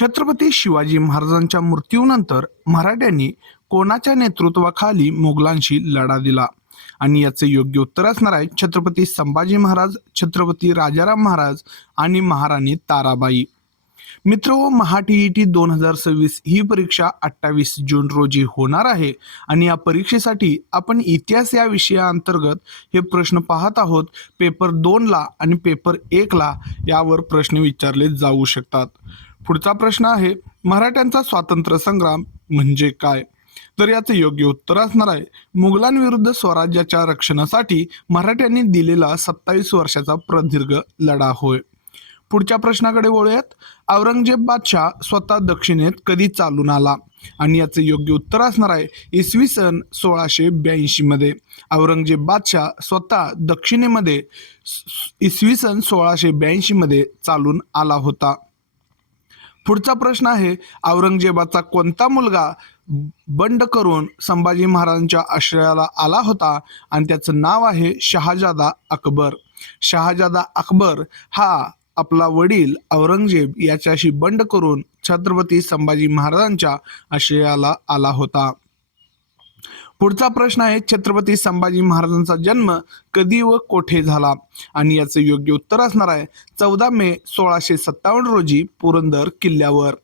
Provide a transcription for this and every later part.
छत्रपती शिवाजी महाराजांच्या मृत्यूनंतर मराठ्यांनी कोणाच्या नेतृत्वाखाली मुघलांशी लढा दिला? आणि याचे योग्य उत्तर असणार आहे छत्रपती संभाजी महाराज, छत्रपती राजाराम महाराज आणि महाराणी ताराबाई. मित्र, महाटीईटी 2026 ही परीक्षा 28 जून रोजी होणार आहे आणि या परीक्षेसाठी आपण इतिहास या विषयाअंतर्गत हे प्रश्न पाहत आहोत. पेपर 2 ला आणि पेपर 1 ला यावर प्रश्न विचारले जाऊ शकतात. पुढचा प्रश्न आहे, मराठ्यांचा स्वातंत्र्य संग्राम म्हणजे काय? तर याचे योग्य उत्तर असणार आहे मुघलांविरुद्ध स्वराज्याच्या रक्षणासाठी मराठ्यांनी दिलेला 27 वर्षाचा प्रदीर्घ लढा होय. पुढच्या प्रश्नाकडे वळूयात. औरंगजेब बादशाह स्वतः दक्षिणेत कधी चालून आला? आणि याचे योग्य उत्तर असणार आहे इसवी सन 1682 मध्ये. औरंगजेब बादशाह स्वतः दक्षिणेमध्ये इसवी सन 1682 मध्ये चालून आला होता. पुढचा प्रश्न आहे, औरंगजेबाचा कोणता मुलगा बंड करून संभाजी महाराजांच्या आश्रयाला आला होता? आणि त्याचं नाव आहे शहाजादा अकबर. शहाजादा अकबर हा आपला वडील औरंगजेब याच्याशी बंड करून छत्रपती संभाजी महाराजांच्या आश्रयाला आला होता. पुढचा प्रश्न आहे, छत्रपती संभाजी महाराजांचा जन्म कधी व कोठे झाला? आणि याचे योग्य उत्तर असणार आहे 14 मे 1657 रोजी पुरंदर किल्ल्यावर.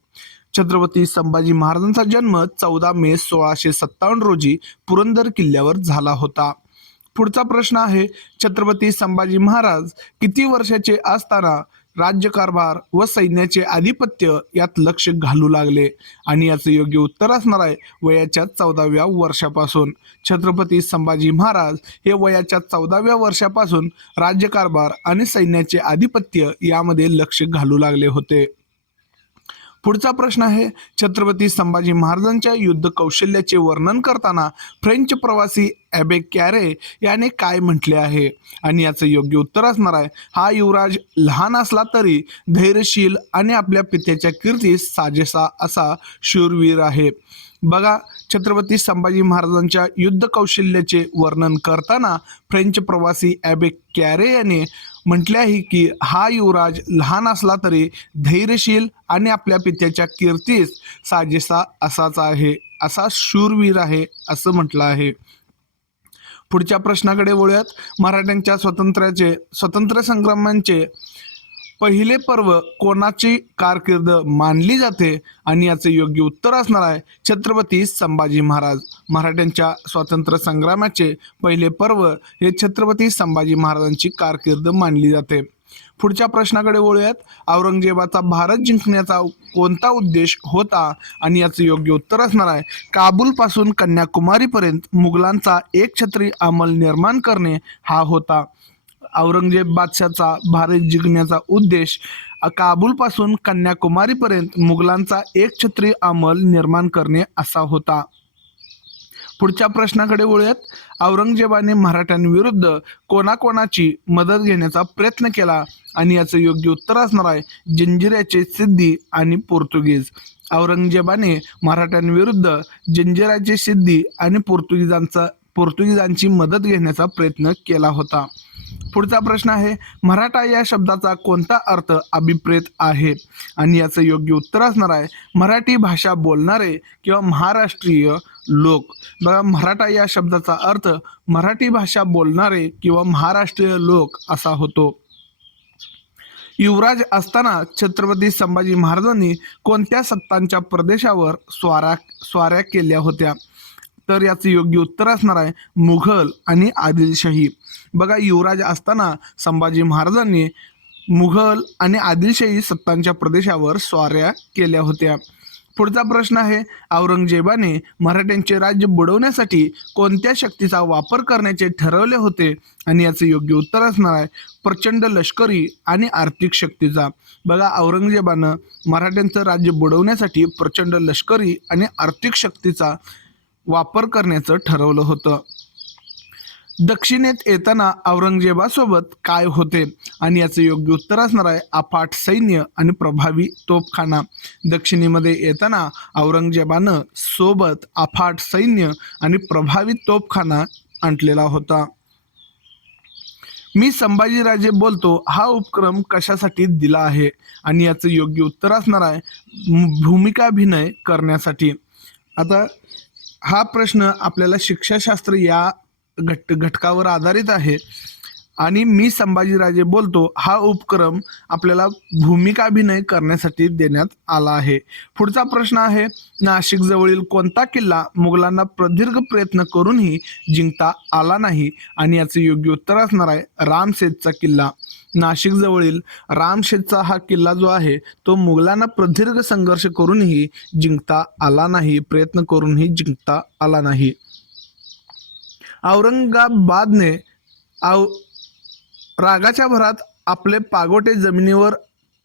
छत्रपती संभाजी महाराजांचा जन्म 14 मे 1657 रोजी पुरंदर किल्ल्यावर झाला होता. पुढचा प्रश्न आहे, छत्रपती संभाजी महाराज किती वर्षाचे असताना राज्यकारभार व सैन्याचे आधिपत्य यात लक्ष घालू लागले? आणि याचे योग्य उत्तर असणार आहे वयाच्या 14व्या वर्षापासून. छत्रपती संभाजी महाराज हे वयाच्या 14व्या वर्षापासून राज्यकारभार आणि सैन्याचे आधिपत्य यामध्ये लक्ष घालू लागले होते. पुढचा प्रश्न आहे, छत्रपती संभाजी महाराजांच्या युद्ध कौशल्याचे वर्णन करताना फ्रेंच प्रवासी ॲबे कॅरे याने काय म्हटले आहे? आणि याचं योग्य उत्तर असणार आहे हा युवराज लहान असला तरी धैर्यशील आणि आपल्या पित्याच्या कीर्तीस साजेसा असा शूरवीर आहे. बघा, छत्रपती संभाजी महाराजांच्या युद्ध कौशल्याचे वर्णन करताना फ्रेंच प्रवासी ॲबे कॅरे याने म्हटले आहे की हा युवराज लहान असला तरी धैर्यशील आणि आपल्या पित्याच्या कीर्तीस साजेसा असाच आहे, असा शूरवीर आहे असं म्हटलं आहे. पुढच्या प्रश्नाकडे वळूयात. मराठ्यांच्या स्वातंत्र्य संग्रामांचे पहिले पर्व कोणाची कारकीर्द मानली जाते? आणि याचे योग्य उत्तर असणार आहे छत्रपती संभाजी महाराज. मराठ्यांच्या स्वातंत्र्य संग्रामाचे पहिले पर्व हे छत्रपती संभाजी महाराजांची कारकीर्द मानली जाते. पुढच्या प्रश्नाकडे वळूयात. औरंगजेबाचा भारत जिंकण्याचा कोणता उद्देश होता? आणि याचे योग्य उत्तर असणार आहे काबूल पासून कन्याकुमारीपर्यंत मुघलांचा एकछत्री अंमल निर्माण करणे हा होता. औरंगजेब बादशाहचा भारत जिंकण्याचा उद्देश काबूलपासून कन्याकुमारीपर्यंत मुघलांचा एकछत्री अंमल निर्माण करणे असा होता. पुढच्या प्रश्नाकडे वळूयात. औरंगजेबाने मराठ्यांविरुद्ध कोणाकोणाची मदत घेण्याचा प्रयत्न केला? आणि याचं योग्य उत्तर असणार आहे जंजिऱ्याचे सिद्धी आणि पोर्तुगीज. औरंगजेबाने मराठ्यांविरुद्ध जंजिऱ्याचे सिद्धी आणि पोर्तुगीजांची मदत घेण्याचा प्रयत्न केला होता. पुढचा प्रश्न आहे, मराठा या शब्दाचा कोणता अर्थ अभिप्रेत आहे? आणि याचं योग्य उत्तर असणार आहे मराठी भाषा बोलणारे किंवा महाराष्ट्रीय लोक. बघा, मराठा या शब्दाचा अर्थ मराठी भाषा बोलणारे किंवा महाराष्ट्रीय लोक असा होतो. युवराज असताना छत्रपती संभाजी महाराजांनी कोणत्या सत्तांच्या प्रदेशावर स्वाऱ्या केल्या होत्या? तर याचे योग्य उत्तर असणार आहे मुघल आणि आदिलशाही. बघा, युवराज असताना संभाजी महाराजांनी मुघल आणि आदिलशाही सत्तांच्या प्रदेशावर स्वाऱ्या केल्या होत्या. पुढचा प्रश्न आहे, औरंगजेबाने मराठ्यांचे राज्य बुडवण्यासाठी कोणत्या शक्तीचा वापर करण्याचे ठरवले होते? आणि याचे योग्य उत्तर असणार आहे प्रचंड लष्करी आणि आर्थिक शक्तीचा. बघा, औरंगजेबानं मराठ्यांचं राज्य बुडवण्यासाठी प्रचंड लष्करी आणि आर्थिक शक्तीचा वापर करण्याचं ठरवलं होतं. दक्षिणेत येताना औरंगजेबासोबत काय होते? आणि याचे योग्य उत्तर असणार आहे अफाट सैन्य आणि प्रभावी तोफखाना. दक्षिणेमध्ये येताना औरंगजेबानं सोबत अफाट सैन्य आणि प्रभावी तोफखाना आणलेला होता. मी संभाजीराजे बोलतो हा उपक्रम कशासाठी दिला आहे? आणि याचं योग्य उत्तर असणार आहे भूमिकाभिनय करण्यासाठी. आता हा प्रश्न आपल्याला शिक्षाशास्त्र या घटकावर आधारित आहे आणि मी संभाजीराजे बोलतो हा उपक्रम आपल्याला भूमिकाभिनय करण्यासाठी देण्यात आला आहे. पुढचा प्रश्न आहे, नाशिक जवळील कोणता किल्ला मुघलांना प्रदीर्घ प्रयत्न करूनही जिंकता आला नाही आणि याचे योग्य उत्तर असणार आहे रामशेजचा किल्ला. नाशिक जवळील रामशेजचा हा किल्ला जो आहे तो मुघलांना प्रदीर्घ संघर्ष करूनही जिंकता आला नाही, प्रयत्न करूनही जिंकता आला नाही. औरंगाबादने रागाच्या भरात आपले पागोटे जमिनीवर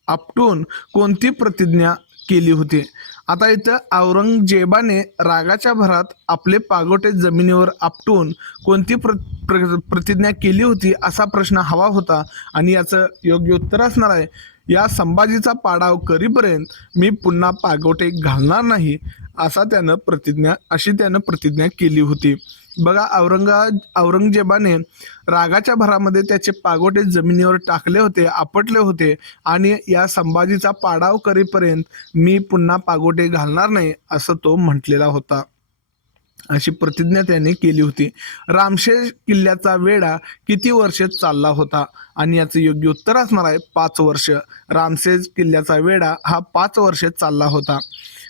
आपटून कोणती प्रतिज्ञा केली होती? आता इथं औरंगजेबाने रागाच्या भरात आपले पागोटे जमिनीवर आपटून कोणती प्रतिज्ञा केली होती असा प्रश्न हवा होता आणि याचं योग्य उत्तर असणार आहे या संभाजीचा पाडाव करीपर्यंत मी पुन्हा पागोटे घालणार नाही अशी त्यानं प्रतिज्ञा केली होती. बघा औरंगजेबाने रागाच्या भरामध्ये त्याचे पागोटे जमिनीवर टाकले होते, आपटले होते आणि या संभाजीचा पाडाव करीपर्यंत मी पुन्हा पागोटे घालणार नाही असं तो म्हटलेला होता. अशी प्रतिज्ञा त्याने केली होती. रामशेज किल्ल्याचा वेढा किती वर्षे चालला होता आणि याचं योग्य उत्तर असणार आहे 5 वर्ष. रामशेज किल्ल्याचा वेढा हा 5 वर्षे चालला होता.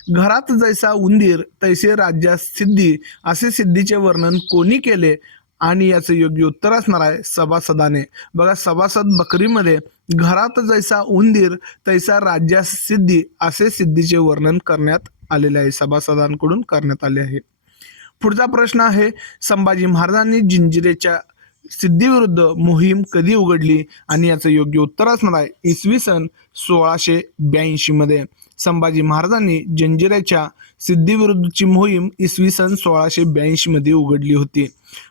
घरात जैसा उंदीर तैसे राज्यात सिद्धी असे सिद्धीचे वर्णन कोणी केले आणि याचं योग्य उत्तर असणार आहे सभासदाने. बघा सभासद बकरीमध्ये घरात जैसा उंदीर तैसा राज्यात सिद्धी असे सिद्धीचे वर्णन करण्यात आलेले आहे, सभासदांकडून करण्यात आले आहे. पुढचा प्रश्न आहे, संभाजी महाराजांनी जंजिऱ्याच्या सिद्धीविरुद्ध मोहीम कधी उघडली आणि याचं योग्य उत्तर असणार आहे इसवी सन 1682 मध्ये. संभाजी महाराजांनी जंजिऱ्याच्या सिद्धीविरुद्धची मोहीम इसवी सन 1682 मध्ये उघडली होती.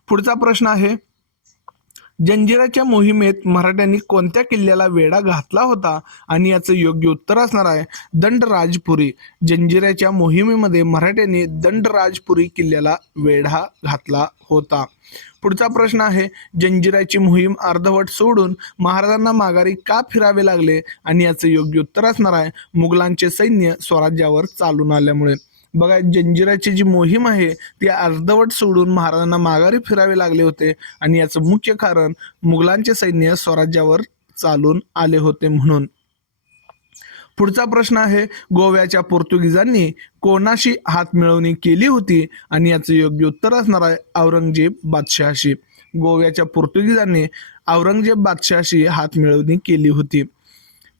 पुढचा प्रश्न आहे, जंजिऱ्याच्या मोहिमेत मराठ्यांनी कोणत्या किल्ल्याला वेढा घातला होता आणि याचं योग्य उत्तर असणार आहे दंडराजपुरी. जंजिऱ्याच्या मोहिमेमध्ये मराठ्यांनी दंडराजपुरी किल्ल्याला वेढा घातला होता. पुढचा प्रश्न आहे, जंजिऱ्याची मोहीम अर्धवट सोडून महाराजांना माघारी का फिरावे लागले आणि याचं योग्य उत्तर असणार आहे मुघलांचे सैन्य स्वराज्यावर चालून आल्यामुळे. बघा जंजिऱ्याची जी मोहीम आहे ती अर्धवट सोडून महाराजांना माघारी फिरावे लागले होते आणि याचं मुख्य कारण मुघलांचे सैन्य स्वराज्यावर चालून आले होते म्हणून. पुढचा प्रश्न आहे, गोव्याच्या पोर्तुगीजांनी कोणाशी हातमिळवणी केली होती आणि याचं योग्य उत्तर असणार आहे औरंगजेब बादशहाशी. गोव्याच्या पोर्तुगीजांनी औरंगजेब बादशहाशी हातमिळवणी केली होती.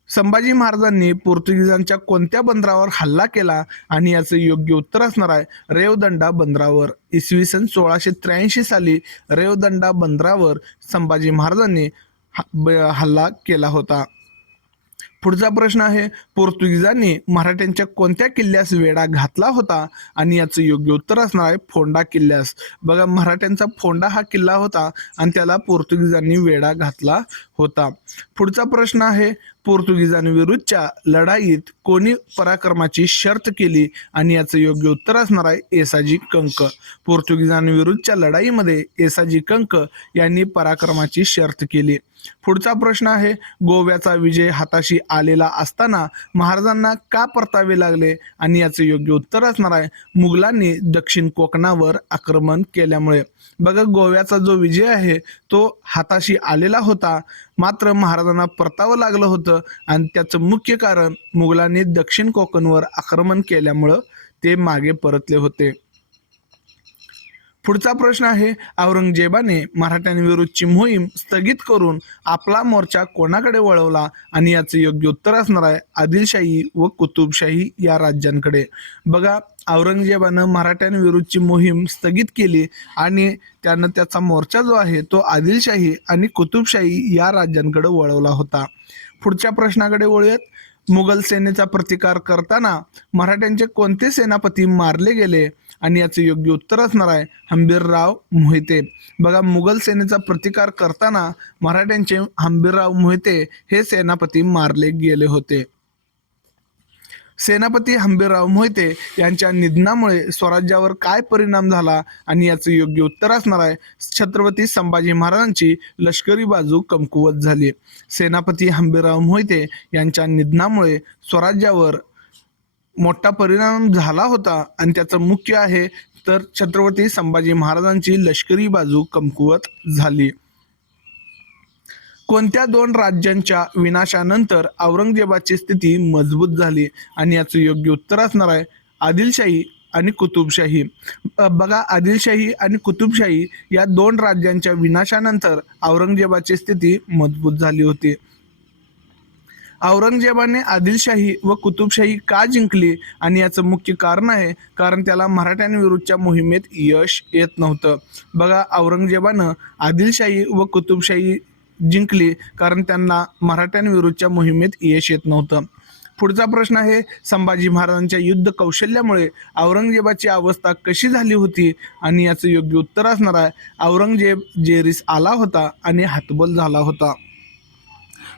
संभाजी महाराजांनी पोर्तुगीजांच्या कोणत्या बंदरावर हल्ला केला आणि याचं योग्य उत्तर असणार आहे रेवदंडा बंदरावर. इसवी सन 1683 साली रेवदंडा बंदरावर संभाजी महाराजांनी हल्ला केला होता. पुढचा प्रश्न आहे, पोर्तुगीजांनी मराठ्यांच्या कोणत्या किल्ल्यास वेढा घातला होता आणि याचं योग्य उत्तर असणार आहे फोंडा किल्ल्यास. बघा मराठ्यांचा फोंडा हा किल्ला होता आणि त्याला पोर्तुगीजांनी वेढा घातला होता. पुढचा प्रश्न आहे, पोर्तुगीजांविरुद्धच्या लढाईत कोणी पराक्रमाची शर्त केली आणि याचं योग्य उत्तर असणार आहे येसाजी कंक. पोर्तुगीजांविरुद्धच्या लढाईमध्ये येसाजी कंक यांनी पराक्रमाची शर्त केली. पुढचा प्रश्न आहे, गोव्याचा विजय हाताशी आलेला असताना महाराजांना का परतावे लागले आणि याचं योग्य उत्तर असणार आहे मुघलांनी दक्षिण कोकणावर आक्रमण केल्यामुळे. बघा गोव्याचा जो विजय आहे तो हाताशी आलेला होता मात्र महाराजांना परतावं लागलं होतं आणि त्याचं मुख्य कारण मुघलांनी दक्षिण कोकणवर आक्रमण केल्यामुळं ते मागे परतले होते. पुढचा प्रश्न आहे, औरंगजेबाने मराठ्यांविरुद्धची मोहीम स्थगित करून आपला मोर्चा कोणाकडे वळवला आणि याचं योग्य उत्तर असणार आहे आदिलशाही व कुतुबशाही या राज्यांकडे. बघा औरंगजेबानं मराठ्यांविरुद्धची मोहीम स्थगित केली आणि त्यानं त्याचा मोर्चा जो आहे तो आदिलशाही आणि कुतुबशाही या राज्यांकडे वळवला होता. पुढच्या प्रश्नाकडे वळूयात, मुघल सेनेचा प्रतिकार करताना मराठ्यांचे कोणते सेनापती मारले गेले आणि याचं योग्य उत्तर असणार आहे हंबीरराव मोहिते. बघा मुघल सेनेचा प्रतिकार करताना मराठ्यांचे हंबीरराव मोहिते हे सेनापती मारले गेले होते. सेनापती हंबीरराव मोहिते यांच्या निधनामुळे स्वराज्यावर काय परिणाम झाला आणि याचं योग्य उत्तर असणार आहे छत्रपती संभाजी महाराजांची लष्करी बाजू कमकुवत झाली. सेनापती हंबीरराव मोहिते यांच्या निधनामुळे स्वराज्यावर मोठा परिणाम झाला होता आणि त्याचं मुख्य आहे तर छत्रपती संभाजी महाराजांची लष्करी बाजू कमकुवत झाली. कोणत्या दोन राज्यांच्या विनाशानंतर औरंगजेबाची स्थिती मजबूत झाली आणि याचं योग्य उत्तर असणार आहे आदिलशाही आणि कुतुबशाही. बघा, आदिलशाही आणि कुतुबशाही या दोन राज्यांच्या विनाशानंतर औरंगजेबाची स्थिती मजबूत झाली होती. औरंगजेबाने आदिलशाही व कुतुबशाही का जिंकली आणि याचं मुख्य कारण आहे कारण त्याला मराठ्यांविरुद्धच्या मोहिमेत यश येत नव्हतं. बघा, औरंगजेबानं आदिलशाही व कुतुबशाही जिंकली कारण त्यांना मराठ्यांविरुद्धच्या मोहिमेत यश येत नव्हतं. पुढचा प्रश्न आहे संभाजी महाराजांच्या युद्ध कौशल्यामुळे औरंगजेबाची अवस्था कशी झाली होती आणि याचं योग्य उत्तर असणार आहे औरंगजेब जेरीस आला होता आणि हतबल झाला होता.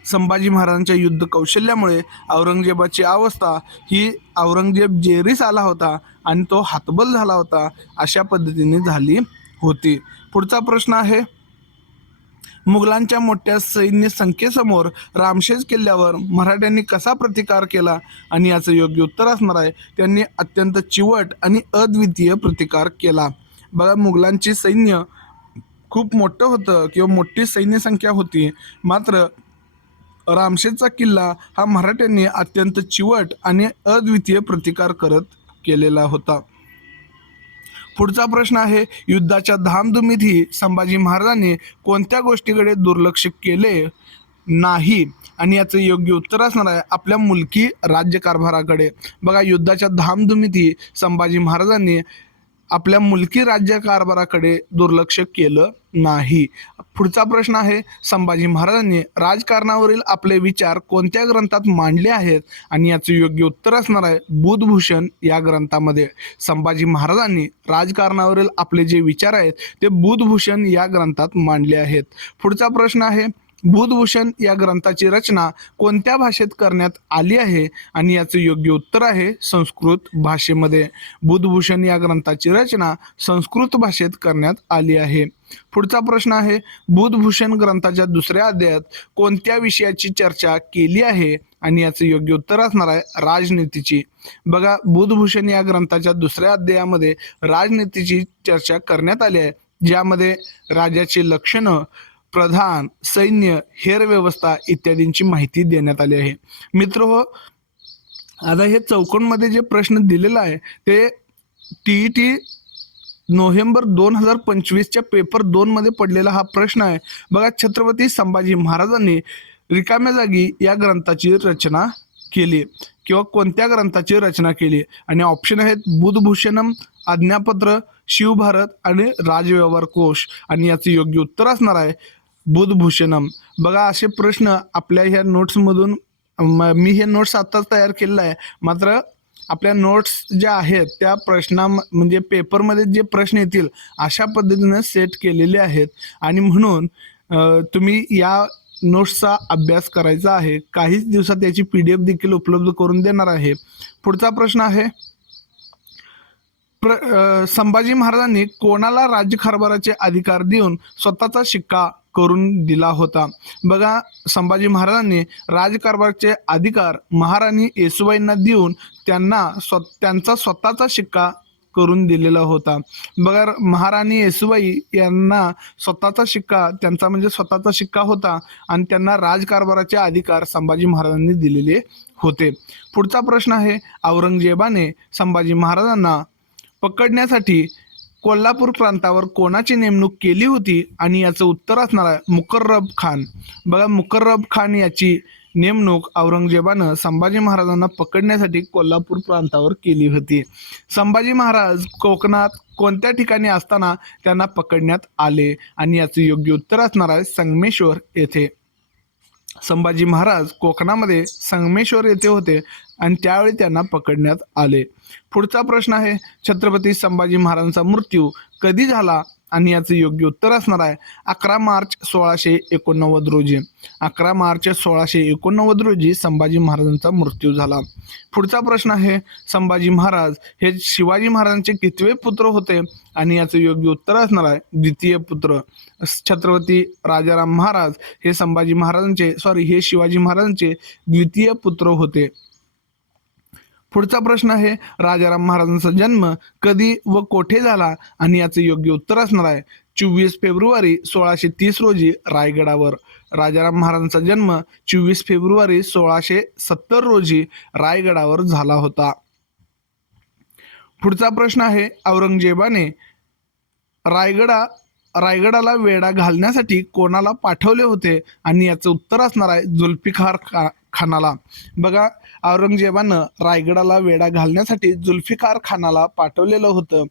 संभाजी महाराजांच्या युद्ध कौशल्यामुळे औरंगजेबाची अवस्था ही औरंगजेब जेरीस आला होता आणि तो हतबल झाला होता अशा पद्धतीने झाली होती. पुढचा प्रश्न आहे मुघलांच्या मोठ्या सैन्य संख्येसमोर रामशेज किल्ल्यावर मराठ्यांनी कसा प्रतिकार केला आणि याचं योग्य उत्तर असणार आहे त्यांनी अत्यंत चिवट आणि अद्वितीय प्रतिकार केला. बघा, मुघलांची सैन्य खूप मोठं होतं किंवा मोठी सैन्य संख्या होती, मात्र रामशेजचा किल्ला हा मराठ्यांनी अत्यंत चिवट आणि अद्वितीय प्रतिकार करत केलेला होता. पुढचा प्रश्न आहे युद्धाच्या धामधुमीतही संभाजी महाराजांनी कोणत्या गोष्टीकडे दुर्लक्ष केले नाही आणि याचं योग्य उत्तर असणार आहे आपल्या मुलकी राज्यकारभाराकडे. बघा, युद्धाच्या धामधुमीतही संभाजी महाराजांनी आपल्या मुलकी राज्यकारभाराकडे दुर्लक्ष केलं नाही. पुढचा प्रश्न आहे संभाजी महाराजांनी राजकारणावरील आपले विचार कोणत्या ग्रंथात मांडले आहेत आणि याचं योग्य उत्तर असणार आहे बुधभूषण या ग्रंथामध्ये. संभाजी महाराजांनी राजकारणावरील आपले जे विचार आहेत ते बुधभूषण या ग्रंथात मांडले आहेत. पुढचा प्रश्न आहे बुधभूषण या ग्रंथाची रचना कोणत्या भाषेत करण्यात आली आहे आणि याचं योग्य उत्तर आहे संस्कृत भाषेमध्ये. बुधभूषण या ग्रंथाची रचना संस्कृत भाषेत करण्यात आली आहे. पुढचा प्रश्न आहे बुधभूषण ग्रंथाच्या दुसऱ्या अध्यायात कोणत्या विषयाची चर्चा केली आहे आणि याचं योग्य उत्तर असणार आहे राजनीतीची. बघा, बुधभूषण या ग्रंथाच्या दुसऱ्या अध्यायामध्ये राजनीतीची चर्चा करण्यात आली आहे, ज्यामध्ये राजाची लक्षणं, प्रधान, सैन्य, हेर व्यवस्था इत्यादींची माहिती देण्यात आली आहे. मित्रहो, आता हे चौकोनमध्ये जे प्रश्न दिलेला आहे ते TET नोव्हेंबर 2025च्या पेपर 2 मध्ये पडलेला हा प्रश्न आहे. बघा, छत्रपती संभाजी महाराजांनी रिकाम्या जागी या ग्रंथाची रचना केली किंवा कोणत्या ग्रंथाची रचना केली आणि ऑप्शन आहेत बुधभूषणम, आज्ञापत्र, शिवभारत आणि राजव्यवहार कोश आणि याचं योग्य उत्तर असणार आहे बुधभूषणम. बघा, असे प्रश्न आपल्या ह्या नोट्समधून मी हे नोट्स आत्ताच तयार केलेलं आहे, मात्र आपल्या नोट्स ज्या आहेत त्या म्हणजे पेपरमध्ये जे प्रश्न येतील अशा पद्धतीने सेट केलेले आहेत आणि म्हणून तुम्ही या नोट्सचा अभ्यास करायचा आहे. काहीच दिवसात याची PDF देखील उपलब्ध करून देणार आहे. पुढचा प्रश्न आहे संभाजी महाराजांनी कोणाला राज्यकारभाराचे अधिकार देऊन स्वतःचा शिक्का करून दिला होता. बघा, संभाजी महाराजांनी राजकारभाराचे अधिकार महाराणी येसूबाईंना देऊन त्यांचा स्वतःचा शिक्का करून दिलेला होता. बघा, महाराणी येसूबाई यांना स्वतःचा शिक्का स्वतःचा शिक्का होता आणि त्यांना राजकारभाराचे अधिकार संभाजी महाराजांनी दिलेले होते. पुढचा प्रश्न आहे औरंगजेबाने संभाजी महाराजांना पकडण्यासाठी कोल्हापूर प्रांतावर कोणाची नेमणूक केली होती आणि याचं उत्तर असणार आहे मुकर्रब खान. बघा, मुकर्रब खान याची नेमणूक औरंगजेबानं संभाजी महाराजांना पकडण्यासाठी कोल्हापूर प्रांतावर केली होती. संभाजी महाराज कोकणात कोणत्या ठिकाणी असताना त्यांना पकडण्यात आले आणि याचं योग्य उत्तर असणार आहे संगमेश्वर येथे. संभाजी महाराज कोकणामध्ये संगमेश्वर येथे होते आणि त्यावेळी त्यांना पकडण्यात आले. पुढचा प्रश्न आहे छत्रपती संभाजी महाराजांचा मृत्यू कधी झाला आणि याचं योग्य उत्तर असणार आहे 11 मार्च 1689 रोजी. 11 मार्च 1689 रोजी संभाजी महाराजांचा मृत्यू झाला. पुढचा प्रश्न आहे संभाजी महाराज हे शिवाजी महाराजांचे कितवे पुत्र होते आणि याचं योग्य उत्तर असणार आहे द्वितीय पुत्र. छत्रपती राजाराम महाराज हे हे शिवाजी महाराजांचे द्वितीय पुत्र होते. पुढचा प्रश्न आहे राजाराम महाराजांचा जन्म कधी व कोठे झाला आणि याचे योग्य उत्तर असणार आहे 24 फेब्रुवारी 1630 रोजी रायगडावर. राजाराम महाराजांचा जन्म 24 फेब्रुवारी 1670 रोजी रायगडावर झाला होता. पुढचा प्रश्न आहे औरंगजेबाने रायगडाला वेढा घालण्यासाठी कोणाला पाठवले होते आणि याचं उत्तर असणार आहे जुल्फिकार खानाला. बघा, औरंगजेबानं रायगडाला वेढा घालण्यासाठी जुल्फिकार खानाला पाठवलेलं होतं.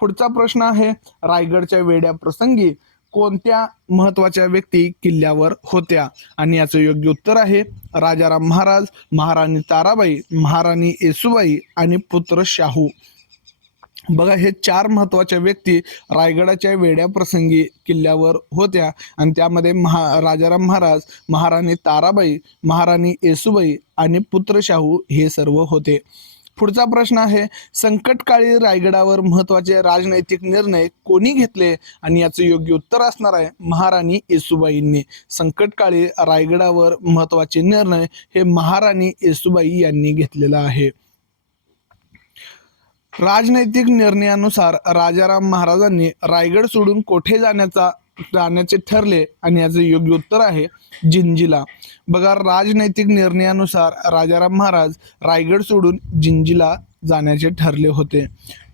पुढचा प्रश्न आहे रायगडच्या वेढ्याप्रसंगी कोणत्या महत्वाच्या व्यक्ती किल्ल्यावर होत्या आणि याचं योग्य उत्तर आहे राजाराम महाराज, महाराणी ताराबाई, महाराणी येसुबाई आणि पुत्र शाहू. बघा, हे 4 महत्वाच्या व्यक्ती रायगडाच्या वेढ्याप्रसंगी किल्ल्यावर होत्या आणि त्यामध्ये राजाराम महाराज, महाराणी ताराबाई, महाराणी येसुबाई आणि पुत्र शाहू हे सर्व होते. पुढचा प्रश्न आहे संकटकाळी रायगडावर महत्वाचे राजनैतिक निर्णय कोणी घेतले आणि याचं योग्य उत्तर असणार आहे महाराणी येसुबाईंनी. संकटकाळी रायगडावर महत्वाचे निर्णय हे महाराणी येसुबाई यांनी घेतलेला आहे. राजनैतिक निर्णयानुसार राजाराम महाराजांनी रायगड सोडून कोठे जाण्याचे ठरले आणि याचे योग्य उत्तर आहे जिंजीला. बघा, राजनैतिक निर्णयानुसार राजाराम महाराज रायगड सोडून जिंजीला जाण्याचे ठरले होते.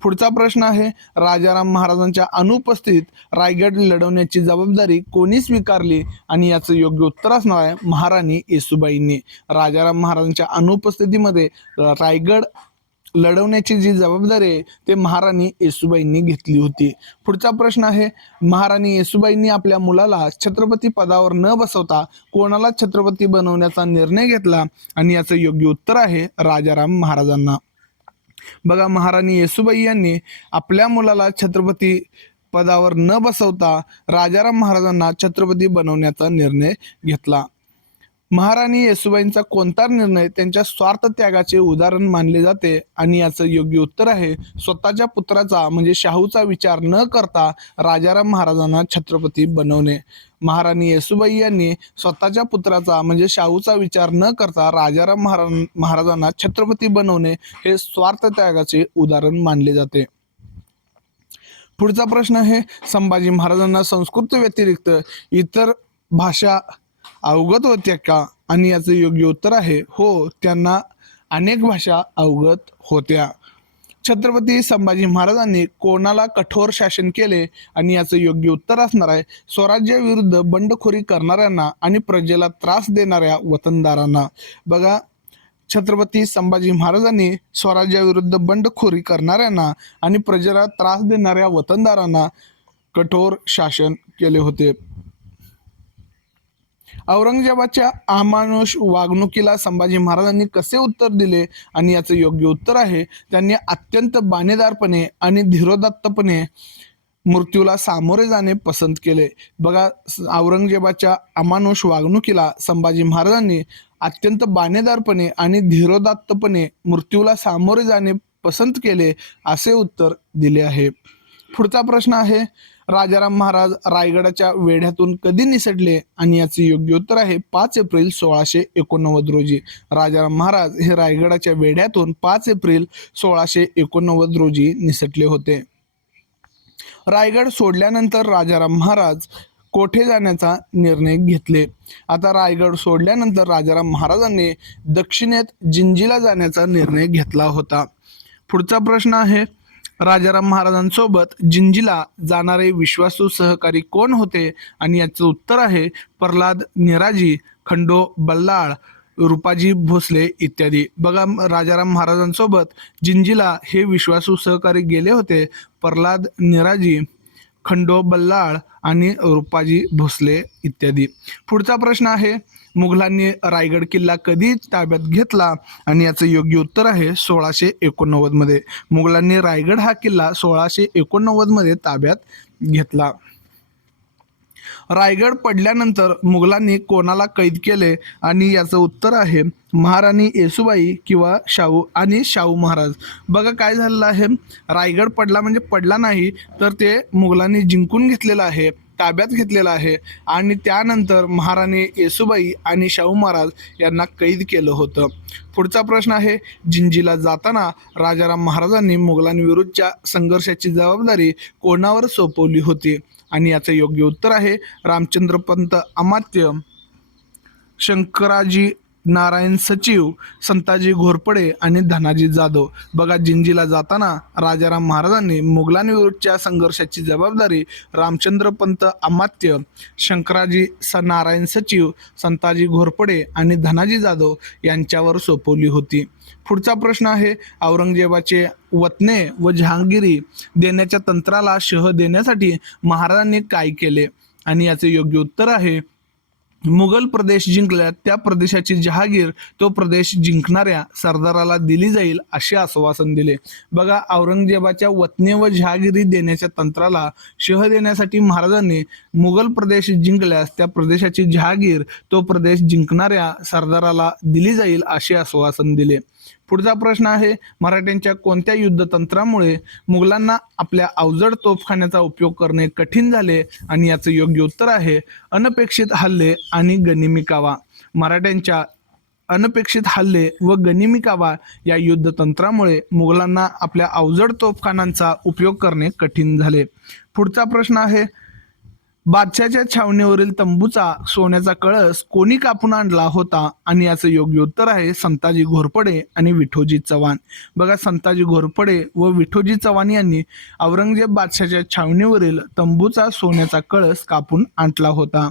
पुढचा प्रश्न आहे राजाराम महाराजांच्या अनुपस्थितीत रायगड लढवण्याची जबाबदारी कोणी स्वीकारली आणि याचं योग्य उत्तर असणार आहे महाराणी येसुबाईंनी. राजाराम महाराजांच्या अनुपस्थितीमध्ये रायगड लढवण्याची जी जबाबदारी आहे ते महाराणी येसुबाईंनी घेतली होती. पुढचा प्रश्न आहे महाराणी येसुबाईंनी आपल्या मुलाला छत्रपती पदावर न बसवता कोणाला छत्रपती बनवण्याचा निर्णय घेतला आणि याचं योग्य उत्तर आहे राजाराम महाराजांना. बघा, महाराणी येसुबाई यांनी आपल्या मुलाला छत्रपती पदावर न बसवता राजाराम महाराजांना छत्रपती बनवण्याचा निर्णय घेतला. महाराणी येसुबाईंचा कोणता निर्णय त्यांच्या स्वार्थ त्यागाचे उदाहरण मानले जाते आणि याचं योग्य उत्तर आहे स्वतःच्या पुत्राचा म्हणजे शाहूचा विचार न करता राजाराम महाराजांना छत्रपती बनवणे. महाराणी येसुबाई यांनी स्वतःच्या पुत्राचा म्हणजे शाहूचा विचार न करता राजाराम महाराजांना छत्रपती बनवणे हे स्वार्थ त्यागाचे उदाहरण मानले जाते. पुढचा प्रश्न आहे संभाजी महाराजांना संस्कृत व्यतिरिक्त इतर भाषा अवगत होत्या का आणि याचं योग्य उत्तर आहे हो, त्यांना अनेक भाषा अवगत होत्या. छत्रपती संभाजी महाराजांनी कोणाला कठोर शासन केले आणि याचं योग्य उत्तर असणार आहे स्वराज्याविरुद्ध बंडखोरी करणाऱ्यांना आणि प्रजेला त्रास देणाऱ्या वतनदारांना. बघा, छत्रपती संभाजी महाराजांनी स्वराज्याविरुद्ध बंडखोरी करणाऱ्यांना आणि प्रजेला त्रास देणाऱ्या वतनदारांना कठोर शासन केले होते. औरंगजेबाच्या अमानुष वागणुकीला संभाजी महाराजांनी कसे उत्तर दिले आणि याचं योग्य उत्तर आहे त्यांनी अत्यंत बाणेदारपणे आणि धीरोदात्तपणे मृत्यूला सामोरे जाणे पसंत केले. बघा, औरंगजेबाच्या अमानुष वागणुकीला संभाजी महाराजांनी अत्यंत बाणेदारपणे आणि धीरोदात्तपणे मृत्यूला सामोरे जाणे पसंत केले असे उत्तर दिले आहे. पुढचा प्रश्न आहे राजाराम महाराज रायगडाच्या वेढ्यातून कधी निसटले आणि याचे योग्य उत्तर आहे 5 एप्रिल 1689 रोजी. राजाराम महाराज हे रायगडाच्या वेढ्यातून 5 एप्रिल 1689 रोजी निसटले होते. रायगड सोडल्यानंतर राजाराम महाराज कोठे जाण्याचा निर्णय घेतले. आता रायगड सोडल्यानंतर राजाराम महाराजांनी दक्षिणेत जिंजीला जाण्याचा निर्णय घेतला होता. पुढचा प्रश्न आहे राजाराम महाराजांसोबत जिंजीला जाणारे विश्वासू सहकारी कोण होते आणि याचं उत्तर आहे प्रल्हाद निराजी, खंडो बल्लाळ, रूपाजी भोसले इत्यादी. बघा, राजाराम महाराजांसोबत जिंजीला हे विश्वासू सहकारी गेले होते प्रल्हाद निराजी, खंडो बल्लाळ आणि रूपाजी भोसले इत्यादी. पुढचा प्रश्न आहे मुघलांनी रायगड किल्ला कधी ताब्यात घेतला आणि याचं योग्य उत्तर आहे 1689 मध्ये. मुघलांनी रायगड हा किल्ला 1689 मध्ये ताब्यात घेतला. रायगड पडल्यानंतर मुघलांनी कोणाला कैद केले? आणि याचं उत्तर आहे महाराणी येसूबाई किंवा शाहू महाराज. बघा काय झालेलं आहे, रायगड पडला म्हणजे पडला नाही, तर ते मुघलांनी जिंकून घेतलेलं आहे, ताब्यात घेतलेलं आहे आणि त्यानंतर महाराणी येसूबाई आणि शाहू महाराज यांना कैद केलं होतं. पुढचा प्रश्न आहे, जिंजीला जाताना राजाराम महाराजांनी मुघलांविरुद्धच्या संघर्षाची जबाबदारी कोणावर सोपवली होती? आणि याचं योग्य उत्तर आहे रामचंद्रपंत अमात्य, शंकराजी नारायण सचिव, संताजी घोरपडे आणि धनाजी जाधव. बघा जिंजीला जाताना राजाराम महाराजांनी मुघलांविरुद्धच्या संघर्षाची जबाबदारी रामचंद्रपंत अमात्य, शंकराजी नारायण सचिव, संताजी घोरपडे आणि धनाजी जाधव यांच्यावर सोपवली होती. पुढचा प्रश्न आहे, औरंगजेबाचे वतने व जहांगीरी देण्याच्या तंत्राला शह देण्यासाठी महाराजांनी काय केले? आणि याचे योग्य उत्तर आहे मुघल प्रदेश जिंकल्यात त्या प्रदेशाची जहागीर तो प्रदेश जिंकणाऱ्या सरदाराला दिली जाईल असे आश्वासन दिले. बघा औरंगजेबाच्या वतने व जहागिरी देण्याच्या तंत्राला शह देण्यासाठी महाराजांनी मुघल प्रदेश जिंकल्यास त्या प्रदेशाची जहागीर तो प्रदेश जिंकणाऱ्या सरदाराला दिली जाईल असे आश्वासन दिले. पुढचा प्रश्न आहे, मराठ्यांच्या कोणत्या युद्धतंत्रामुळे मुघलांना आपल्या अवजड तोफखान्याचा उपयोग करणे कठीण झाले? आणि याचं योग्य उत्तर आहे अनपेक्षित हल्ले आणि गनिमी कावा. मराठ्यांच्या अनपेक्षित हल्ले व गनिमी कावा या युद्धतंत्रामुळे मुघलांना आपल्या अवजड तोफखानांचा उपयोग करणे कठीण झाले. पुढचा प्रश्न आहे, बादशाच्या छावणीवरील तंबूचा सोन्याचा कळस कोणी कापून आणला होता? आणि याचं योग्य उत्तर आहे संताजी घोरपडे आणि विठोजी चव्हाण. बघा संताजी घोरपडे व विठोजी चव्हाण यांनी औरंगजेब बादशाच्या छावणीवरील तंबूचा सोन्याचा कळस कापून आणला होता.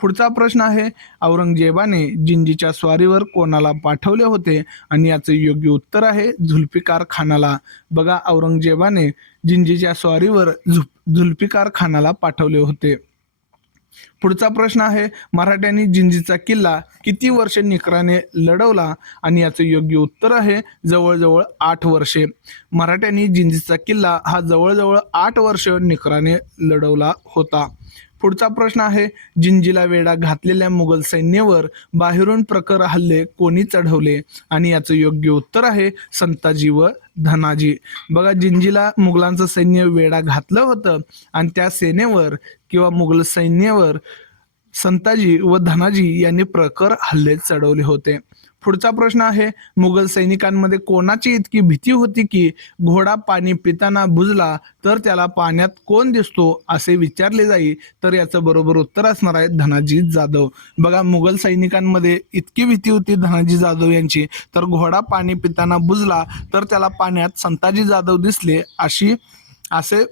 पुढचा प्रश्न आहे, औरंगजेबाने जिंजीच्या स्वारीवर कोणाला पाठवले होते? आणि याचं योग्य उत्तर आहे झुल्फिकार खानाला. बघा औरंगजेबाने जिंजीच्या स्वारीवर झुल्फिकार खानाला पाठवले होते. पुढचा प्रश्न आहे, मराठ्यांनी जिंजीचा किल्ला किती वर्ष निकराने लढवला? आणि याचं योग्य उत्तर आहे जवळजवळ 8 वर्षे. मराठ्यांनी जिंजीचा किल्ला हा जवळजवळ 8 वर्ष निकराने लढवला होता. पुढचा प्रश्न आहे, जिंजीला वेढा घातलेल्या मुघल सैन्यावर बाहेरून प्रखर हल्ले कोणी चढवले? आणि याचं योग्य उत्तर आहे संताजी व धनाजी. बघा जिंजीला मुघलांचं सैन्य वेढा घातलं होतं आणि त्या सेनेवर किंवा मुघल सैन्यावर संताजी व धनाजी यांनी प्रखर हल्ले चढवले होते. पुढचा प्रश्न आहे, मुघल सैनिकांमध्ये कोणाची इतकी भीती होती की घोडा पाणी पिताना बुजला तर त्याला पाण्यात कोण दिसतो असे विचारले जाई? तर याचं बरोबर उत्तर असणार आहे धनाजी जाधव. बघा मुघल सैनिकांमध्ये इतकी भीती होती धनाजी जाधव यांची, तर घोडा पाणी पिताना बुजला तर त्याला पाण्यात संताजी जाधव दिसले असे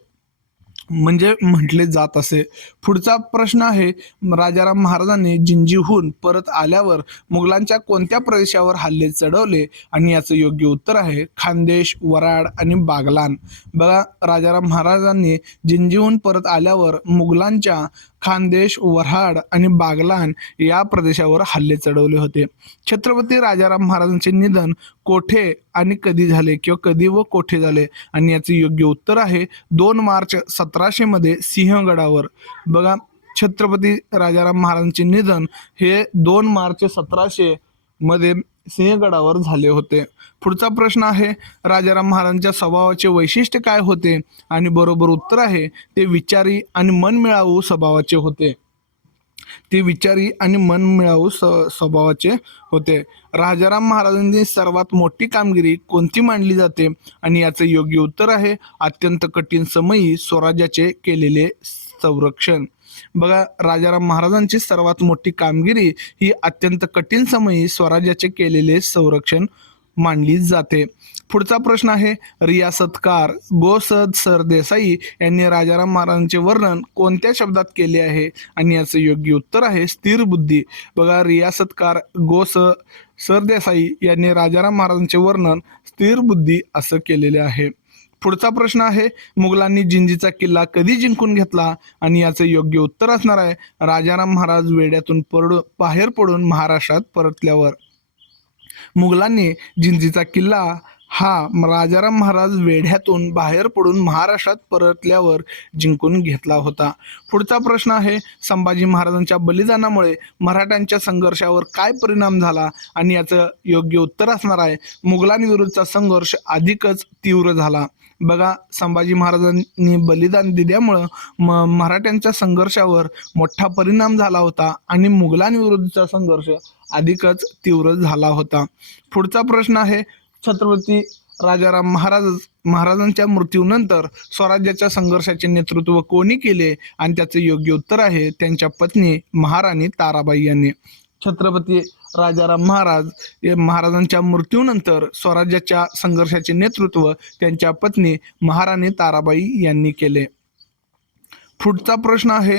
म्हणजे म्हटले जात असे. पुढचा प्रश्न आहे, राजाराम महाराजांनी जिंजीहून परत आल्यावर मुघलांच्या कोणत्या प्रदेशावर हल्ले चढवले? आणि याचं योग्य उत्तर आहे खानदेश, वराड आणि बागलान. बघा राजाराम महाराजांनी जिंजीहून परत आल्यावर मुघलांच्या खानदेश, वऱ्हाड आणि बागलान या प्रदेशावर हल्ले चढवले होते. छत्रपती राजाराम महाराजांचे निधन कोठे आणि कधी झाले किंवा कधी व कोठे झाले? आणि याचे योग्य उत्तर आहे 2 मार्च 1700 मध्ये सिंहगडावर. बघा छत्रपती राजाराम महाराजांचे निधन हे 2 मार्च 1700 मध्ये सिंहगडावर झाले होते. पुढचा प्रश्न आहे, राजाराम महाराजांच्या स्वभावाचे वैशिष्ट्य काय होते? आणि बरोबर उत्तर आहे ते विचारी आणि मनमिळावू स्वभावाचे होते. ते विचारी आणि मनमिळावू स्वभावाचे होते. राजाराम महाराजांची सर्वात मोठी कामगिरी कोणती मानली जाते? आणि याचं योग्य उत्तर आहे अत्यंत कठीण समयी स्वराज्याचे केलेले संरक्षण. बघा राजाराम महाराजांची सर्वात मोठी कामगिरी ही अत्यंत कठीण समयी स्वराज्याचे केलेले संरक्षण मानली जाते. पुढचा प्रश्न आहे, रियासतकार गोसद सरदेसाई यांनी राजाराम महाराजांचे वर्णन कोणत्या शब्दात केले आहे? आणि याचं योग्य उत्तर आहे स्थिर बुद्धी. बघा रियासतकार सरदेसाई यांनी राजाराम महाराजांचे वर्णन स्थिर बुद्धी असं केलेले आहे. पुढचा प्रश्न आहे, मुघलांनी जिंजीचा किल्ला कधी जिंकून घेतला? आणि याचं योग्य उत्तर असणार आहे राजाराम महाराज वेढ्यातून बाहेर पडून महाराष्ट्रात परतल्यावर. मुघलांनी जिंजीचा किल्ला राजाराम महाराज वेढ्यातून बाहेर पडून महाराष्ट्रात परतल्यावर जिंकून घेतला होता. पुढचा प्रश्न आहे, संभाजी महाराजांच्या बलिदानामुळे मराठ्यांच्या संघर्षावर काय परिणाम झाला? आणि याचं योग्य उत्तर असणार आहे, मुघलांविरुद्धचा संघर्ष अधिकच तीव्र झाला. बघा, संभाजी महाराजांनी बलिदान दिल्यामुळं मराठ्यांच्या संघर्षावर मोठा परिणाम झाला होता आणि मुघलांविरुद्धचा संघर्ष अधिकच तीव्र झाला होता. पुढचा प्रश्न आहे, छत्रपती राजाराम महाराजांच्या मृत्यूनंतर स्वराज्याच्या संघर्षाचे नेतृत्व कोणी केले? आणि त्याचे योग्य उत्तर आहे, त्यांच्या पत्नी महाराणी ताराबाई यांनी. छत्रपती राजाराम महाराजांच्या मृत्यूनंतर स्वराज्याच्या संघर्षाचे नेतृत्व त्यांच्या पत्नी महाराणी ताराबाई यांनी केले. पुढचा प्रश्न आहे,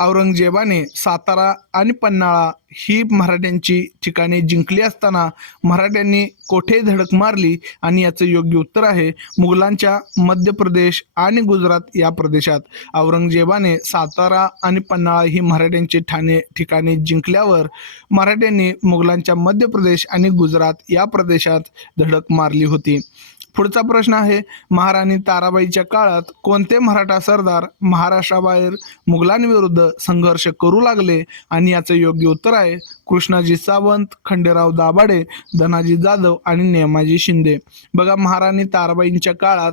औरंगजेबाने सातारा आणि पन्हाळा ही मराठ्यांची ठिकाणे जिंकली असताना मराठ्यांनी कोठे धडक मारली? आणि याचं योग्य उत्तर आहे, मुघलांच्या मध्य प्रदेश आणि गुजरात या प्रदेशात. औरंगजेबाने सातारा आणि पन्हाळा ही मराठ्यांची ठिकाणे जिंकल्यावर मराठ्यांनी मुघलांच्या मध्य प्रदेश आणि गुजरात या प्रदेशात धडक मारली होती. पुढचा प्रश्न आहे, महाराणी ताराबाईच्या काळात कोणते मराठा सरदार महाराष्ट्राबाहेर मुघलांविरुद्ध संघर्ष करू लागले? आणि याचं योग्य उत्तर आहे, कृष्णाजी सावंत, खंडेराव दाभाडे, धनाजी जाधव आणि नेमाजी शिंदे. बघा, महाराणी ताराबाईंच्या काळात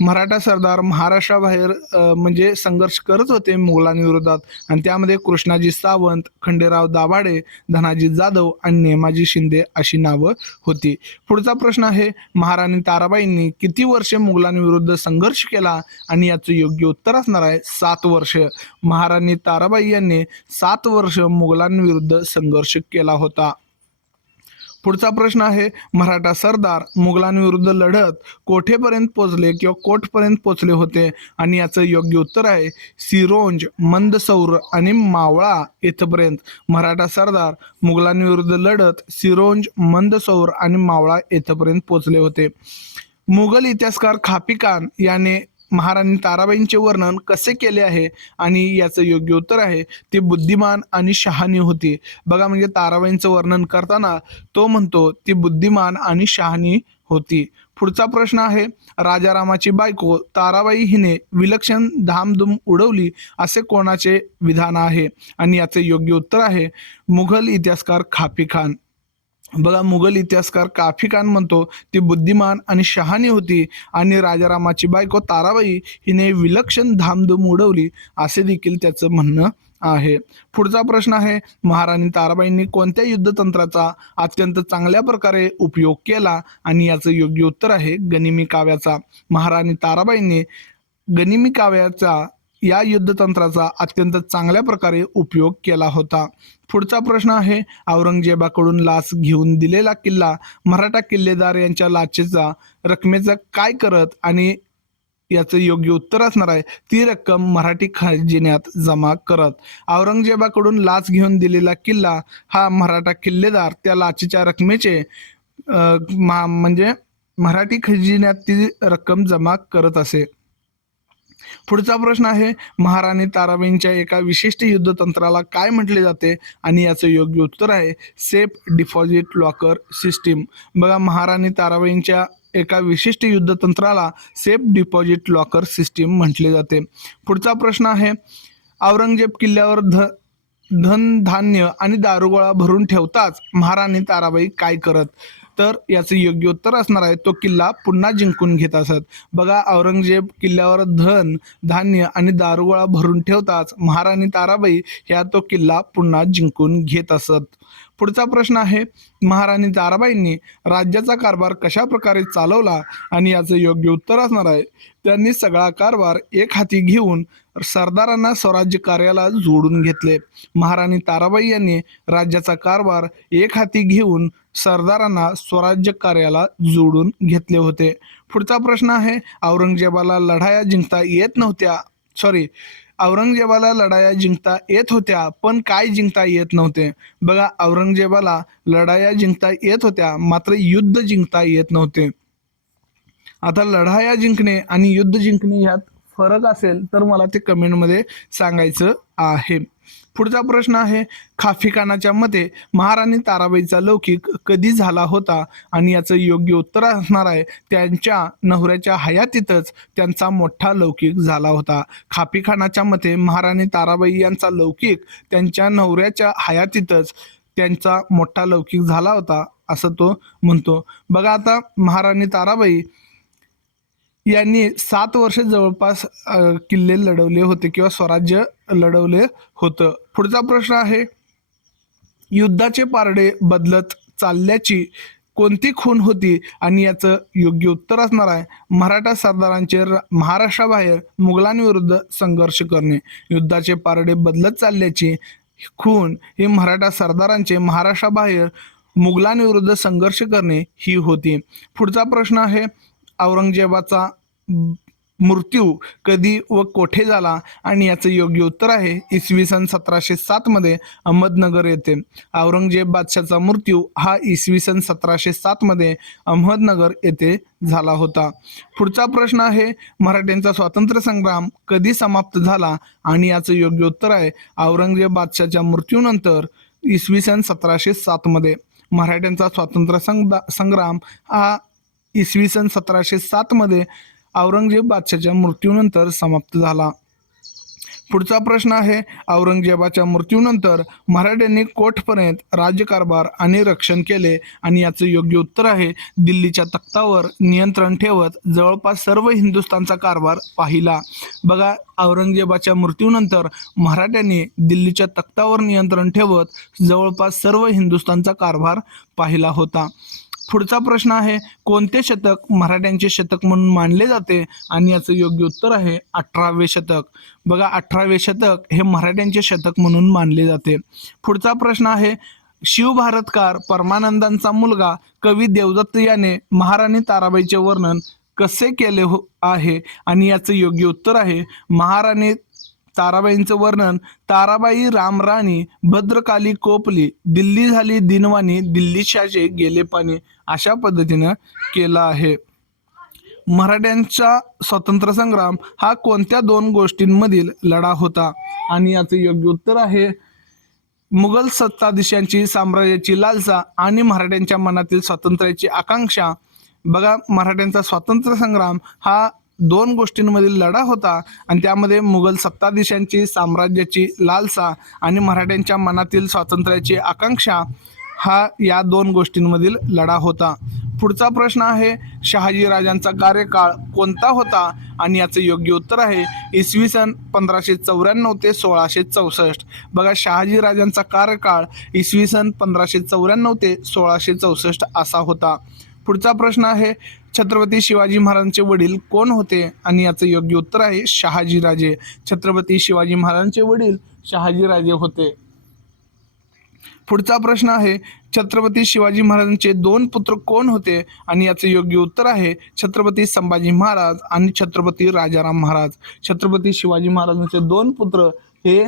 मराठा सरदार महाराष्ट्राबाहेर म्हणजे संघर्ष करत होते मुघलांविरोधात, आणि त्यामध्ये कृष्णाजी सावंत, खंडेराव दाभाडे, धनाजी जाधव आणि नेमाजी शिंदे अशी नावं होती. पुढचा प्रश्न आहे, महाराणी ताराबाईंनी किती वर्षे मुघलांविरुद्ध संघर्ष केला? आणि याचं योग्य उत्तर असणार आहे 7 वर्ष. महाराणी ताराबाई यांनी 7 वर्ष मुघलांविरुद्ध संघर्ष केला होता. पुढचा प्रश्न आहे, मराठा सरदार मुघलांविरुद्ध लढत कोठेपर्यंत पोचले किंवा कोठपर्यंत पोचले होते? आणि याचं योग्य उत्तर आहे, सिरोंज, मंदसौर आणि मावळा येथपर्यंत मराठा सरदार मुघलांविरुद्ध लढत सिरोंज, मंदसौर आणि मावळा येथपर्यंत पोचले होते. मुघल इतिहासकार खापिकान याने महाराणी ताराबाईंचे वर्णन कसे केले आहे? आणि याचं योग्य उत्तर आहे, ती बुद्धिमान आणि शहाणी होती. बघा, म्हणजे ताराबाईंचं वर्णन करताना तो म्हणतो ती बुद्धिमान आणि शहाणी होती. पुढचा प्रश्न आहे, राजारामाची बायको ताराबाई हिने विलक्षण धामधूम उडवली असे कोणाचे विधान आहे? आणि याचे योग्य उत्तर आहे, मुघल इतिहासकार खापिकान. बघा, मुघल इतिहासकार काफी म्हणतो ती बुद्धिमान आणि शहाणी होती आणि राजारामाची बायको ताराबाई हिने विलक्षण धामधूम उडवली असे देखील त्याचं म्हणणं आहे. पुढचा प्रश्न आहे, महाराणी ताराबाईंनी कोणत्या युद्धतंत्राचा अत्यंत चांगल्या प्रकारे उपयोग केला? आणि याचं योग्य उत्तर आहे, गनिमी काव्याचा. महाराणी ताराबाईंनी गनिमी काव्याचा या युद्धतंत्राचा अत्यंत चांगल्या प्रकारे उपयोग केला होता. पुढचा प्रश्न आहे, औरंगजेबाकडून लाच घेऊन दिलेला किल्ला मराठा किल्लेदार यांच्या लाचेचा रकमेचा काय करत? आणि याचं योग्य उत्तर असणार आहे, ती रक्कम मराठी खजिन्यात जमा करत. औरंगजेबाकडून लाच घेऊन दिलेला किल्ला हा मराठा किल्लेदार त्या लाचेच्या रकमेचे म्हणजे मराठी खजिन्यात ती रक्कम जमा करत असे. पुढचा प्रश्न आहे, महाराणी ताराबाईंच्या एका विशिष्ट युद्धतंत्राला काय म्हटले जाते? आणि याचं योग्य उत्तर आहे, सेफ डिपॉझिट लॉकर सिस्टीम. बघा, महाराणी ताराबाईंच्या एका विशिष्ट युद्धतंत्राला सेफ डिपॉझिट लॉकर सिस्टीम म्हटले जाते. पुढचा प्रश्न आहे, औरंगजेब किल्ल्यावर धन, धान्य आणि दारुगोळा भरून ठेवताच महाराणी ताराबाई काय करत? तर याचं योग्य उत्तर असणार आहे, तो किल्ला पुन्हा जिंकून घेत असत. बघा, औरंगजेब किल्ल्यावर धन, धान्य आणि दारुगोळा भरून ठेवताच महाराणी ताराबाई ह्या तो किल्ला पुन्हा जिंकून घेत असत. पुढचा प्रश्न आहे, महाराणी ताराबाईंनी राज्याचा कारभार कशा प्रकारे चालवला? आणि याचं योग्य उत्तर असणार आहे, त्यांनी सगळा कारभार एक हाती घेऊन सरदारांना स्वराज्य कार्याला जोडून घेतले. महाराणी ताराबाई यांनी राज्याचा कारभार एक हाती घेऊन सरदारांना स्वराज्य कार्याला जोडून घेतले होते. पुढचा प्रश्न आहे, औरंगजेबाला लढाया जिंकता येत होत्या पण काय जिंकता येत नव्हते? बघा, औरंगजेबाला लढाया जिंकता येत होत्या मात्र युद्ध जिंकता येत नव्हते. आता लढाया जिंकणे आणि युद्ध जिंकणे यात फरक असेल तर मला ते कमेंटमध्ये सांगायचं आहे. पुढचा प्रश्न आहे, खाफिखानाच्या मते महाराणी ताराबाईचा लौकिक कधी झाला होता? आणि याचं योग्य उत्तर असणार आहे, त्यांच्या नवऱ्याच्या हयातीतच त्यांचा मोठा लौकिक झाला होता. खाफिखानाच्या मते महाराणी ताराबाई यांचा लौकिक त्यांच्या नवऱ्याच्या हयातीतच त्यांचा मोठा लौकिक झाला होता असं तो म्हणतो. बघा आता महाराणी ताराबाई यांनी 7 वर्ष जवळपास किल्ले लढवले होते किंवा स्वराज्य लढवले होतं. पुढचा प्रश्न आहे, युद्धाचे पारडे बदलत चालल्याची कोणती खूण होती? आणि याचं योग्य उत्तर असणार आहे, मराठा सरदारांचे महाराष्ट्राबाहेर मुघलांविरुद्ध संघर्ष करणे. युद्धाचे पारडे बदलत चालल्याची खूण ही मराठा सरदारांचे महाराष्ट्राबाहेर मुघलांविरुद्ध संघर्ष करणे ही होती. पुढचा प्रश्न आहे, औरंगजेबाचा मृत्यू कधी व कोठे झाला? आणि याचं योग्य उत्तर आहे, इसवी सन 1707 मध्ये अहमदनगर येथे. औरंगजेब बादशाचा मृत्यू हा इसवी सन 1707 मध्ये अहमदनगर येथे झाला होता. पुढचा प्रश्न आहे, मराठ्यांचा स्वातंत्र्य संग्राम कधी समाप्त झाला? आणि याचं योग्य उत्तर आहे, औरंगजेब बादशाच्या मृत्यूनंतर इसवी सन 1707 मध्ये. मराठ्यांचा स्वातंत्र्य संग्राम हा इसवी सन 1707 मध्ये औरंगजेब बादशाच्या मृत्यूनंतर समाप्त झाला. पुढचा प्रश्न आहे, औरंगजेबाच्या मृत्यूनंतर मराठ्यांनी कोठपर्यंत राज्यकारभार आणि रक्षण केले? आणि याचं योग्य उत्तर आहे, दिल्लीच्या तख्तावर नियंत्रण ठेवत जवळपास सर्व हिंदुस्थानचा कारभार पाहिला. बघा, औरंगजेबाच्या मृत्यूनंतर मराठ्यांनी दिल्लीच्या तख्तावर नियंत्रण ठेवत जवळपास सर्व हिंदुस्थानचा कारभार पाहिला होता. पुढचा प्रश्न आहे, कोणते शतक मराठ्यांचे शतक म्हणून मानले जाते? आणि याचं योग्य उत्तर आहे 18वे शतक. बघा, 18वे शतक हे मराठ्यांचे शतक म्हणून मानले जाते. पुढचा प्रश्न आहे, शिवभारतकार परमानंदांचा मुलगा कवी देवदत्त याने महाराणी ताराबाईचे वर्णन कसे केले आहे? आणि याचं योग्य उत्तर आहे, महाराणी ताराबाईंचं वर्णन, ताराबाई रामराणी भद्रकाली कोपली, दिल्ली झाली दिनवाणी, दिल्लीशाचे गेले पाणी, अशा पद्धतीनं केलं आहे. मराठ्यांचा स्वातंत्र्य संग्राम हा कोणत्या 2 गोष्टींमधील लढा होता? आणि याचं योग्य उत्तर आहे, मुघल सत्ताधीशांची साम्राज्याची लालसा आणि मराठ्यांच्या मनातील स्वातंत्र्याची आकांक्षा. बघा, मराठ्यांचा स्वातंत्र्य संग्राम हा 2 गोष्टींमधील लढा होता आणि त्यामध्ये मुघल सत्ताधीशांची साम्राज्याची लालसा आणि मराठ्यांच्या मनातील स्वातंत्र्याची आकांक्षा हा या 2 गोष्टींमधील लढा होता. पुढचा प्रश्न आहे, शहाजी राजांचा कार्यकाळ कोणता होता? आणि याचं योग्य उत्तर आहे, इसवी सन 1594 ते 1664. बघा, शहाजी राजांचा कार्यकाळ इसवी सन 1594 ते 1664 असा होता. पुढचा प्रश्न आहे, छत्रपती शिवाजी महाराजांचे वडील कोण होते? आणि याचं योग्य उत्तर आहे, शहाजीराजे. छत्रपती शिवाजी महाराजांचे वडील शहाजीराजे होते. पुढचा प्रश्न आहे, छत्रपती शिवाजी महाराजांचे 2 पुत्र कोण होते? आणि याचं योग्य उत्तर आहे, छत्रपती संभाजी महाराज आणि छत्रपती राजाराम महाराज. छत्रपती शिवाजी महाराजांचे 2 पुत्र हे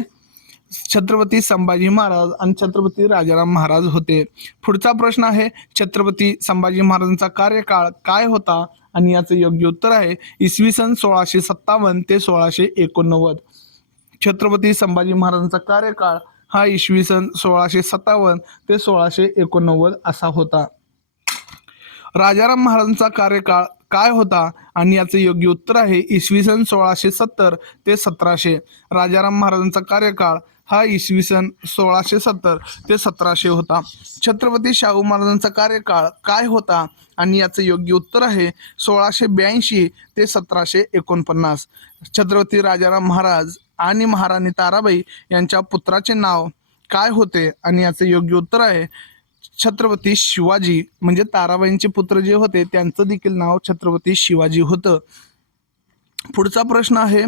छत्रपती संभाजी महाराज आणि छत्रपती राजाराम महाराज होते. पुढचा प्रश्न आहे, छत्रपती संभाजी महाराजांचा कार्यकाळ काय होता? आणि याचं योग्य उत्तर आहे, इसवी सन 1657 ते 1689. छत्रपती संभाजी महाराजांचा कार्यकाळ हा इसवी सन 1657 ते 1689 असा होता. राजाराम महाराजांचा कार्यकाळ काय होता? आणि याचं योग्य उत्तर आहे, इसवी सन 1670 ते 1700. राजाराम महाराजांचा कार्यकाळ हा इसवी सन 1670 ते 1700 होता. छत्रपती शाहू महाराजांचा कार्यकाळ काय होता? आणि याचं योग्य उत्तर आहे, 1682 ते 1749. छत्रपती राजाराम महाराज आणि महाराणी ताराबाई यांच्या पुत्राचे नाव काय होते? आणि याचं योग्य उत्तर आहे, छत्रपती शिवाजी. म्हणजे ताराबाईंचे पुत्र जे होते त्यांचं देखील नाव छत्रपती शिवाजी होतं. पुढचा प्रश्न आहे,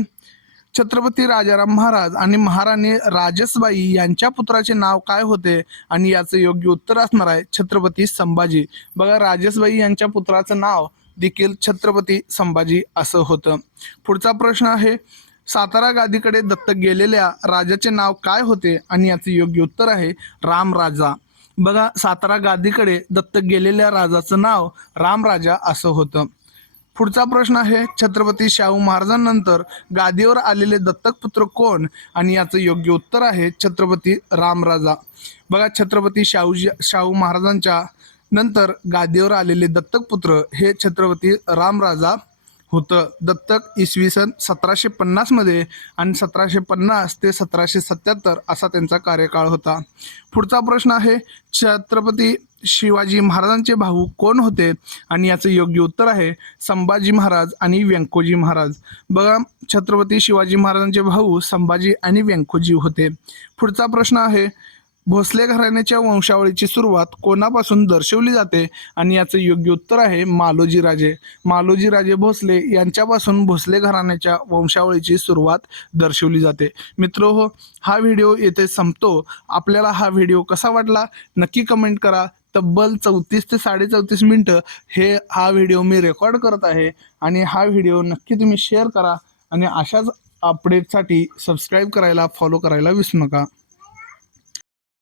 छत्रपती राजाराम महाराज आणि महाराणी राजसबाई यांच्या पुत्राचे नाव काय होते? आणि याचं योग्य उत्तर असणार आहे, छत्रपती संभाजी. बघा, राजसबाई यांच्या पुत्राचं नाव देखील छत्रपती संभाजी असं होतं. पुढचा प्रश्न आहे, सातारा गादीकडे दत्तक गेलेल्या राजाचे नाव काय होते? आणि याचं योग्य उत्तर आहे, रामराजा. बघा, सातारा गादीकडे दत्तक गेलेल्या राजाचं नाव रामराजा असं होतं. पुढचा प्रश्न आहे, छत्रपती शाहू महाराजांनंतर गादीवर आलेले दत्तक पुत्र कोण? आणि याचं योग्य उत्तर आहे छत्रपती रामराजा. बघा, छत्रपती शाहू महाराजांच्या नंतर गादीवर आलेले दत्तक पुत्र हे छत्रपती रामराजा होतं. दत्तक इसवी सन 1750 मध्ये आणि 1750 ते 1777 असा त्यांचा कार्यकाळ होता. पुढचा प्रश्न आहे, छत्रपती शिवाजी महाराजांचे भाऊ कोण होते? आणि याचं योग्य उत्तर आहे संभाजी महाराज आणि व्यंकोजी महाराज. बघा, छत्रपती शिवाजी महाराजांचे भाऊ संभाजी आणि व्यंकोजी होते. पुढचा प्रश्न आहे, भोसले घराण्याच्या वंशावळीची सुरुवात कोणापासून दर्शवली जाते? आणि याचं योग्य उत्तर आहे मालोजी राजे. मालोजी राजे भोसले यांच्यापासून भोसले घराण्याच्या वंशावळीची सुरुवात दर्शवली जाते. मित्रहो, हा व्हिडिओ येथे संपतो. आपल्याला हा व्हिडिओ कसा वाटला नक्की कमेंट करा. तब्बल 34 ते 34.5 मिनिटं हा व्हिडिओ मी रेकॉर्ड करत आहे आणि हा व्हिडिओ नक्की तुम्ही शेअर करा आणि अशाच अपडेटसाठी सबस्क्राईब करायला, फॉलो करायला विसरू नका.